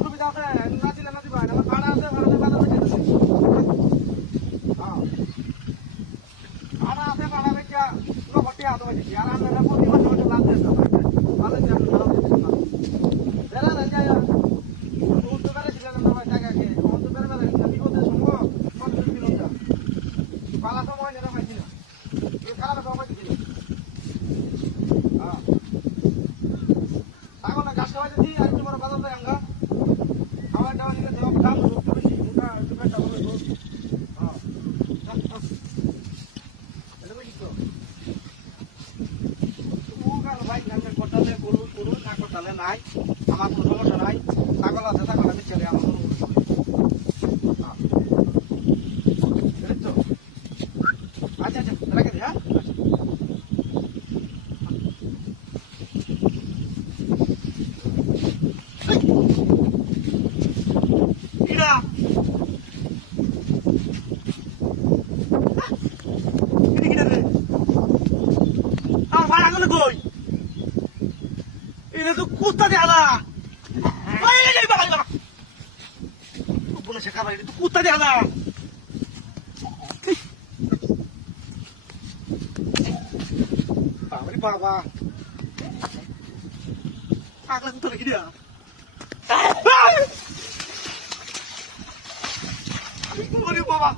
সুবিধা আছে না দিলে না দিবা আমার ভাড়া আছে ভাড়া বাজার থেকে ভাড়া আছে ভাড়া রেখে পুরো ভর্তি আদো হয়েছে আর আমরা প্রতি বছর লাভ দিতে ভালো বেলা না যায় তো বেলা ছিলেন না ভাই জায়গাকে অন্ত বেলা বিপদের সময় কত কিলোমিটার পালা সময় নেরা পাইছি না এই খারাপ সময় দিছিল হ্যাঁ এখন না গাছ খাওয়াইতে দিই আর তোমার বাজার যায় আমরা খাওয়া দাওয়া নিয়ে দেওয়া দাম করতে বেশি ওটা দুটো বলে তো হ্যাঁ এটা বেশি তো ভাই আমি করতালে করুন করুন না করতালে নাই আমার কোনো সমস্যা নাই ছাগল আছে ছাগল আমি ছেড়ে আমার কোনো তো আচ্ছা আচ্ছা রেখে দিই হ্যাঁ কুত্তা দে আলা বলে শেখা ভাই তুই কুত্তা দে আলা বাবা বাবা আগলা কুত্তা রেখে দিয়া বাবা